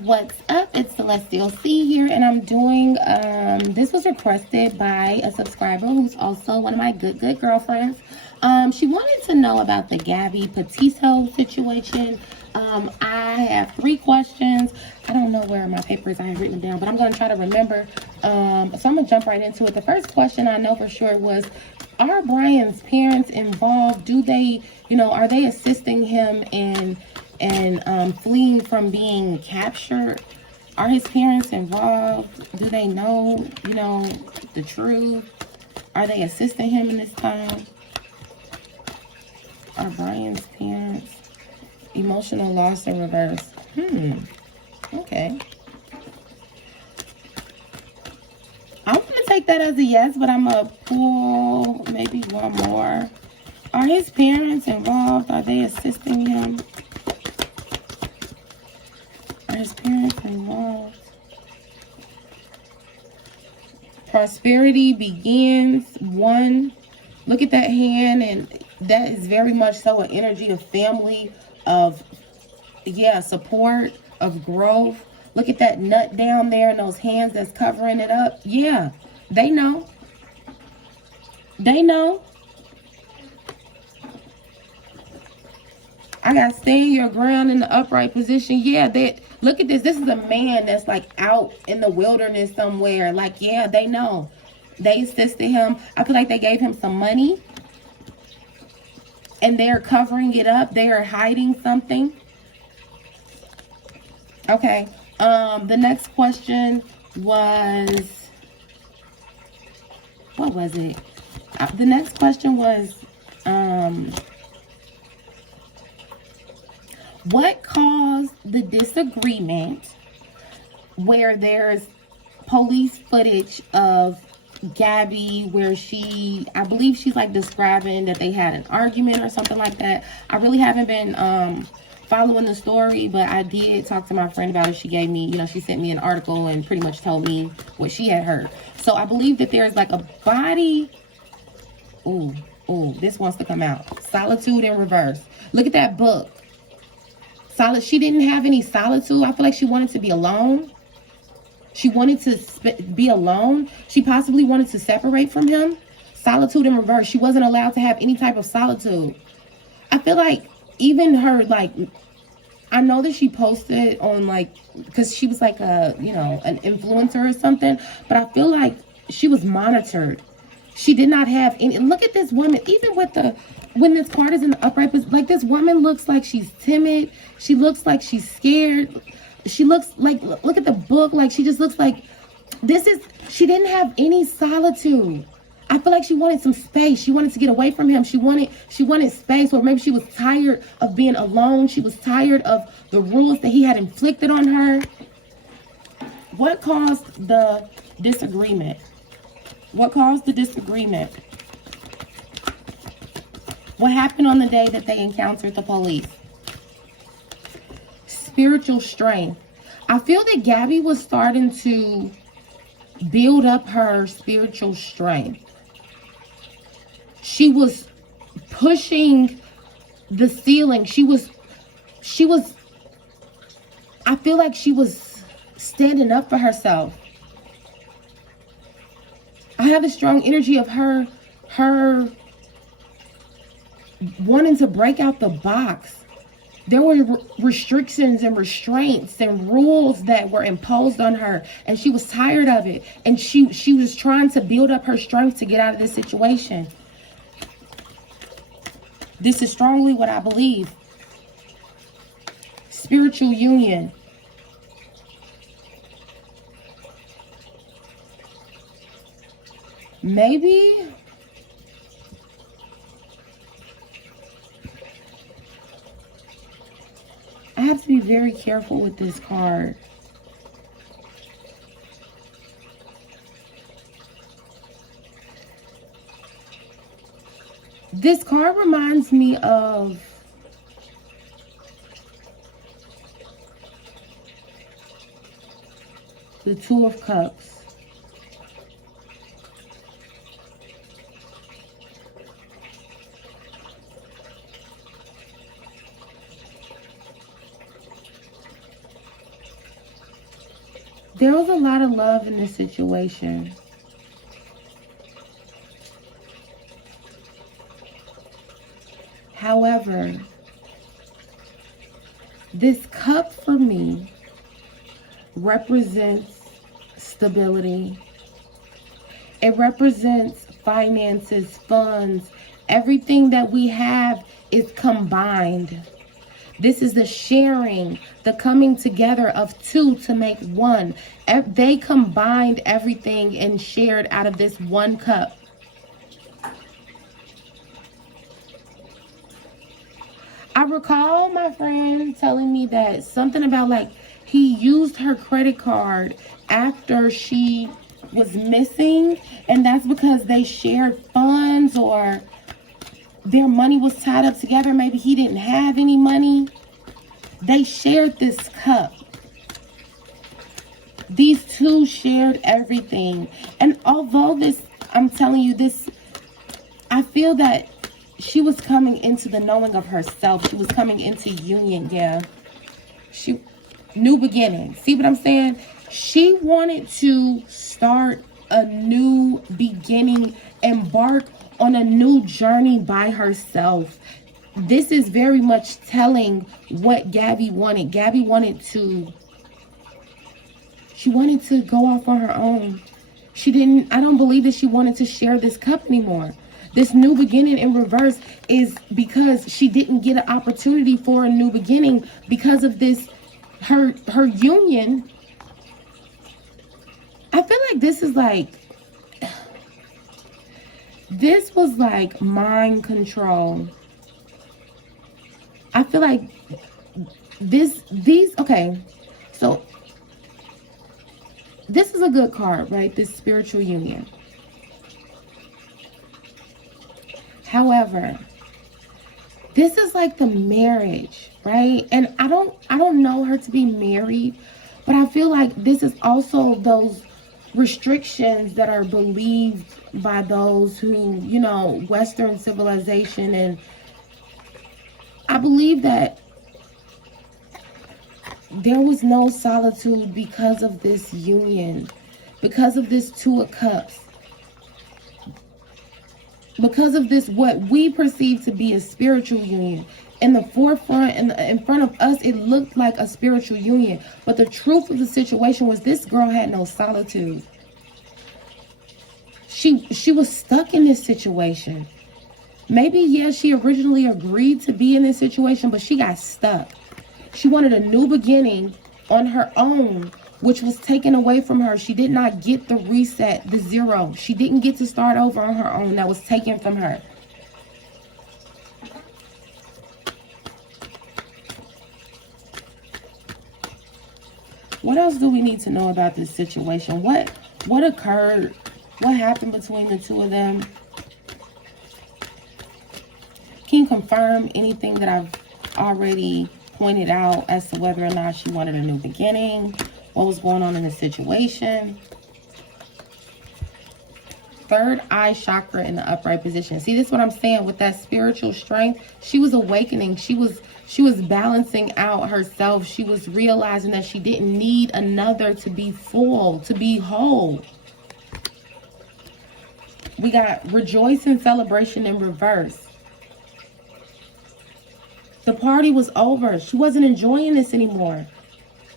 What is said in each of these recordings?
What's up? It's Celestial C here, and I'm doing, this was requested by a subscriber who's also one of my good girlfriends. She wanted to know about the Gabby Petito situation. I have 3 questions. I don't know where my papers I have written them down, but I'm going to try to remember. So I'm going to jump right into it. The first question I know for sure was, are Brian's parents involved? Do they, are they assisting him in fleeing from being captured? Are his parents involved? Do they know, the truth? Are they assisting him in this time? Are Brian's parents emotional loss in reverse? Okay. I'm going to take that as a yes, but I'm going to pull maybe one more. Are his parents involved? Are they assisting him? Are his parents involved? Prosperity begins. 1. Look at that hand, and that is very much so an energy of family, of, support, of growth. Look at that nut down there and those hands that's covering it up. Yeah, they know. They know. I got stand your ground in the upright position. Yeah, look at this. This is a man that's like out in the wilderness somewhere. Like, yeah, they know. They assisted him. I feel like they gave him some money, and they're covering it up. They are hiding something. Okay. The next question was, what was it? The next question was, what caused the disagreement where there's police footage of Gabby where I believe she's like describing that they had an argument or something like that. I really haven't been following the story, but I did talk to my friend about it. She gave me, she sent me an article and pretty much told me what she had heard. So I believe that there's like a body. Ooh, this wants to come out. Solitude in reverse. Look at that book. She didn't have any solitude. I feel like she wanted to be alone. She wanted to be alone. She possibly wanted to separate from him. Solitude in reverse. She wasn't allowed to have any type of solitude. I feel like even her, I know that she posted on, because she was like an influencer or something, but I feel like she was monitored. She did not have any. Look at this woman, even with when this card is in the upright position, like this woman looks like she's timid. She looks like she's scared. She looks like, look at the book, like she just looks like she didn't have any solitude. I feel like she wanted some space. She wanted to get away from him. She wanted space, or maybe she was tired of being alone. She was tired of the rules that he had inflicted on her. What caused the disagreement? What caused the disagreement? What happened on the day that they encountered the police? Spiritual strength. I feel that Gabby was starting to build up her spiritual strength. She was pushing the ceiling. I feel like she was standing up for herself. I have a strong energy of her wanting to break out the box. There were restrictions and restraints and rules that were imposed on her, and she was tired of it. And she was trying to build up her strength to get out of this situation. This is strongly what I believe. Spiritual union. Maybe I have to be very careful with this card. This card reminds me of the Two of Cups. There was a lot of love in this situation. However, this cup for me represents stability. It represents finances, funds. Everything that we have is combined. This is the sharing, the coming together of two to make one. They combined everything and shared out of this one cup. I recall my friend telling me that something about like he used her credit card after she was missing, and that's because they shared funds or their money was tied up together. Maybe he didn't have any money. They shared this cup. These two shared everything. And although this, I'm telling you this, I feel that she was coming into the knowing of herself. She was coming into union, yeah. New beginning. See what I'm saying? She wanted to start a new beginning, embark on a new journey by herself. This is very much telling what Gabby wanted. Gabby wanted to go off on her own. I don't believe that she wanted to share this cup anymore. This new beginning in reverse is because she didn't get an opportunity for a new beginning because of this, her union. I feel like this is like, this was like mind control. I feel like okay, so this is a good card, right? This spiritual union. However, this is like the marriage, right? And I don't know her to be married, but I feel like this is also those restrictions that are believed by those who, you know, Western civilization. And I believe that there was no solitude because of this union, because of this Two of Cups, because of this, what we perceive to be a spiritual union. In the forefront and in front of us, it looked like a spiritual union. But the truth of the situation was this girl had no solitude. She was stuck in this situation. Maybe, yes, she originally agreed to be in this situation, but she got stuck. She wanted a new beginning on her own, which was taken away from her. She did not get the reset, the zero. She didn't get to start over on her own. That was taken from her. What else do we need to know about this situation? What occurred? What happened between the two of them? Can you confirm anything that I've already pointed out as to whether or not she wanted a new beginning? What was going on in the situation? Third eye chakra in the upright position. See, this is what I'm saying with that spiritual strength. She was awakening. She was balancing out herself. She was realizing that she didn't need another to be full, to be whole. We got rejoice and celebration in reverse. The party was over. She wasn't enjoying this anymore.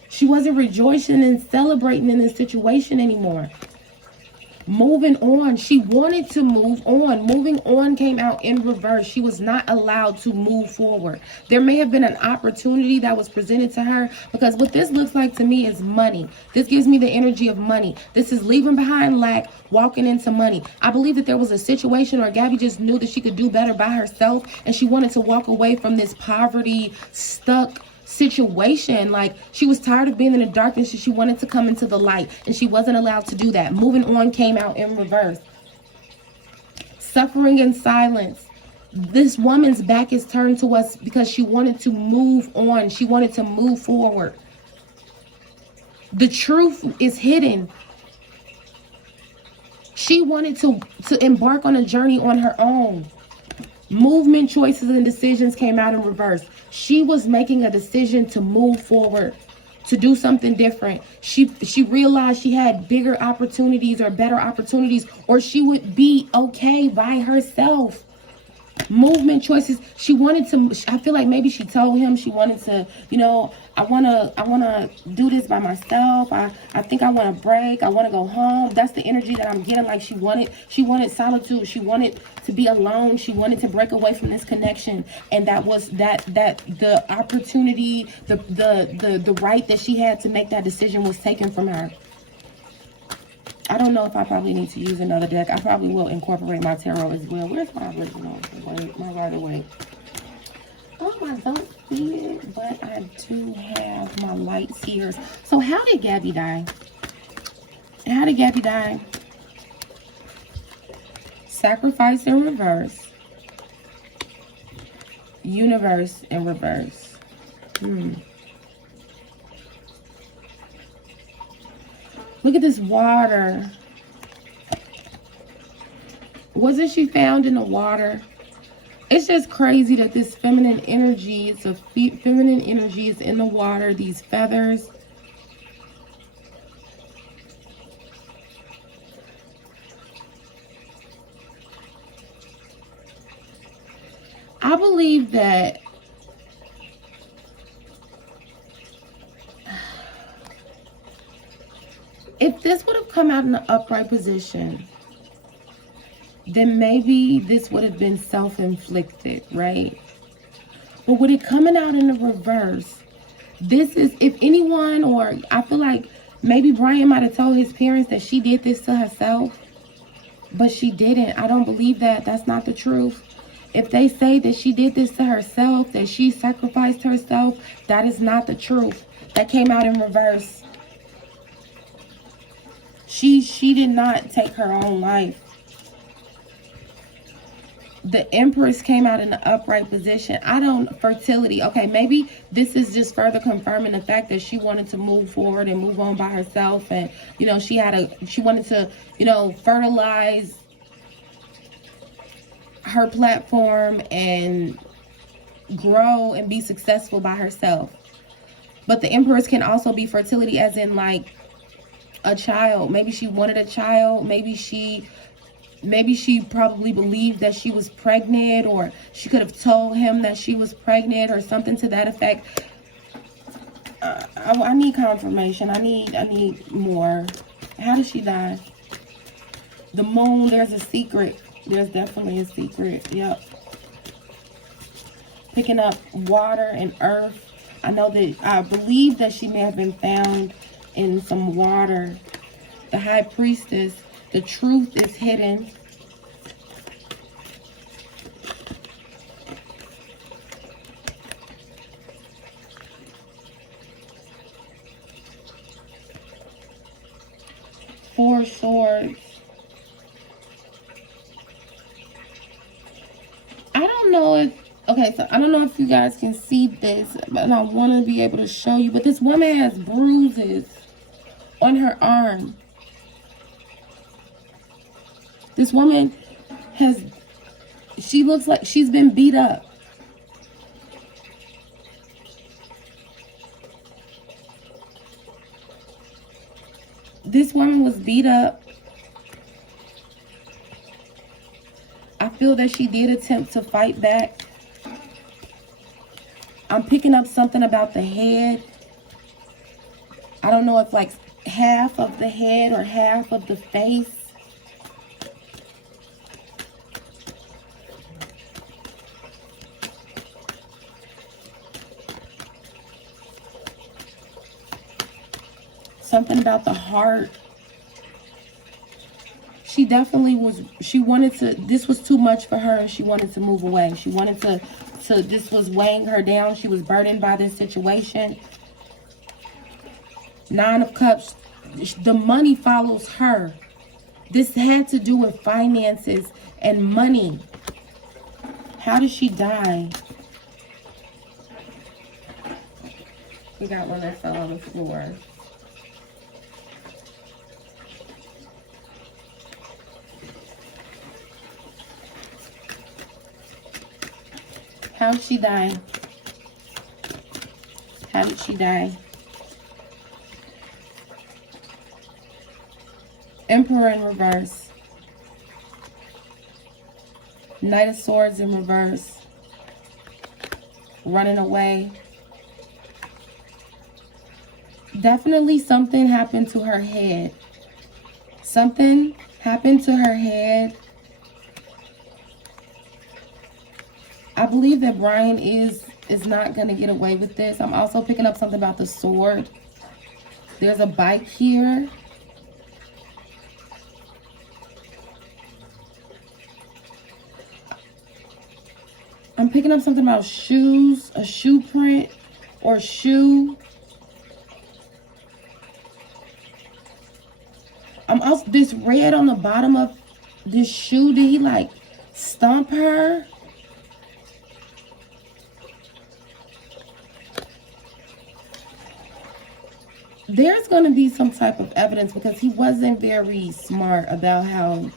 She wasn't rejoicing and celebrating in this situation anymore. Moving on. She wanted to move on. Moving on came out in reverse. She was not allowed to move forward. There may have been an opportunity that was presented to her, because what this looks like to me is money. This gives me the energy of money. This is leaving behind lack, walking into money. I believe that there was a situation where Gabby just knew that she could do better by herself, and she wanted to walk away from this poverty, stuck situation. Like, she was tired of being in the darkness and she wanted to come into the light, and she wasn't allowed to do that. Moving on came out in reverse. Suffering in silence. This woman's back is turned to us because she wanted to move on. She wanted to move forward. The truth is hidden. She wanted to embark on a journey on her own. Movement, choices, and decisions came out in reverse. She was making a decision to move forward to do something different. She realized she had bigger opportunities or better opportunities, or she would be okay by herself. Movement choices. She wanted to, I feel like maybe she told him she wanted to, you know, I want to do this by myself. I think I want to break. I want to go home. That's the energy that I'm getting. Like she wanted solitude. She wanted to be alone. She wanted to break away from this connection. And that was that the opportunity, the right that she had to make that decision was taken from her. I don't know if I probably need to use another deck. I probably will incorporate my tarot as well. Where's my original? Wait, my Rider-Waite. Oh, I don't see it, but I do have my lights here. So how did Gabby die? How did Gabby die? Sacrifice in reverse. Universe in reverse. Look at this water. Wasn't she found in the water? It's just crazy that this feminine energy, feminine energy is in the water. These feathers. I believe that if this would have come out in an upright position, then maybe this would have been self-inflicted, right? But with it coming out in the reverse, this is, if anyone, or I feel like maybe Brian might have told his parents that she did this to herself, but she didn't. I don't believe that. That's not the truth. If they say that she did this to herself, that she sacrificed herself, that is not the truth. That came out in reverse. She did not take her own life. The Empress came out in the upright position. Fertility. Okay, maybe this is just further confirming the fact that she wanted to move forward and move on by herself. And, you know, she wanted to, you know, fertilize her platform and grow and be successful by herself. But the Empress can also be fertility, as in like a child. Maybe she wanted a child. Maybe she probably believed that she was pregnant, or she could have told him that she was pregnant or something to that effect. I need confirmation. I need more. How did she die? The moon, there's a secret. There's definitely a secret. Yep. Picking up water and earth. I believe that she may have been found in some water. The High Priestess. The truth is hidden. Four Swords. I don't know if you guys can see this, but I want to be able to show you. But this woman has bruises on her arm. This woman she looks like she's been beat up. This woman was beat up. I feel that she did attempt to fight back. I'm picking up something about the head. I don't know if like half of the head or half of the face. Something about the heart. She definitely this was too much for her, and she wanted to move away. She wanted to this was weighing her down. She was burdened by this situation. Nine of Cups. The money follows her. This had to do with finances and money. How did she die? We got one that fell on the floor. How did she die? How did she die? Emperor in reverse. Knight of Swords in reverse. Running away. Definitely something happened to her head. Something happened to her head. I believe that Brian is not going to get away with this. I'm also picking up something about the sword. There's a bike here. I'm picking up something about shoes, a shoe print or shoe. I'm also, this red on the bottom of this shoe, did he like stomp her? There's going to be some type of evidence because he wasn't very smart about how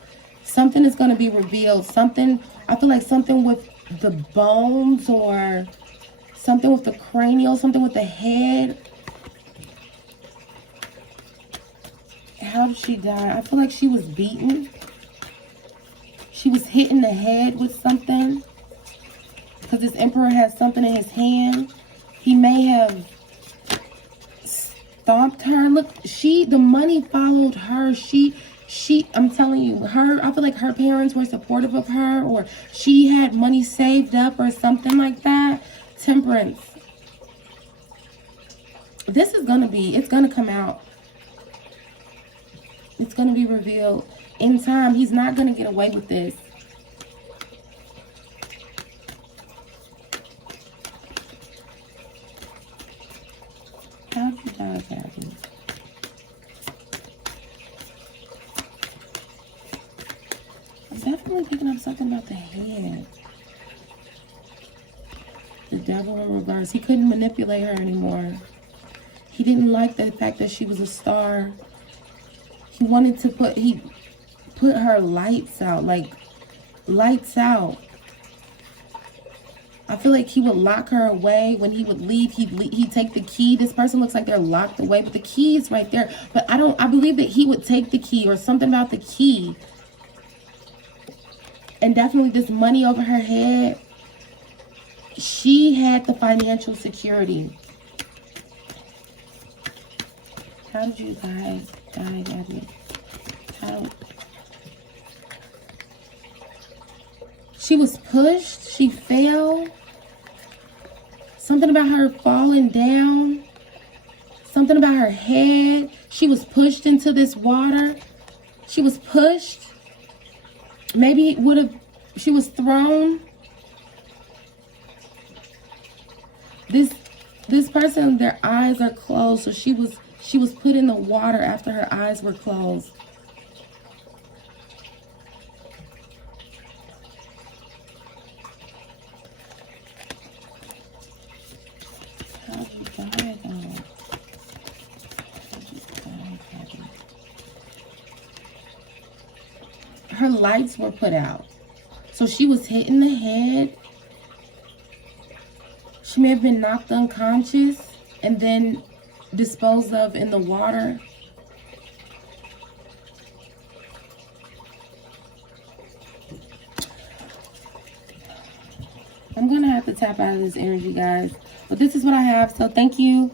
something is going to be revealed. Something, I feel like something with the bones or something with the cranial, something with the head. How did she die? I feel like she was beaten. She was hit in the head with something. Because this Emperor has something in his hand. He may have stomped her. Look, the money followed her. I'm telling you, I feel like her parents were supportive of her, or she had money saved up or something like that. Temperance. This is it's gonna come out. It's gonna be revealed in time. He's not gonna get away with this. How'd you die, Gabby? I'm definitely picking up something about the head. The devil in reverse. He couldn't manipulate her anymore. He didn't like the fact that she was a star. He wanted to put her lights out, like lights out. I feel like he would lock her away. When he would leave, he'd take the key. This person looks like they're locked away, but the key is right there. But I believe that he would take the key or something about the key. And definitely this money over her head. She had the financial security. How did you die, Gabby? She was pushed. She fell. Something about her falling down. Something about her head. She was pushed into this water. She was pushed. Maybe she was thrown. This person, their eyes are closed, so she was put in the water after her eyes were closed. How did you die, though? How did you die, Gabby? Her lights were put out. So she was hit in the head. She may have been knocked unconscious and then disposed of in the water. I'm going to have to tap out of this energy, guys. But this is what I have. So thank you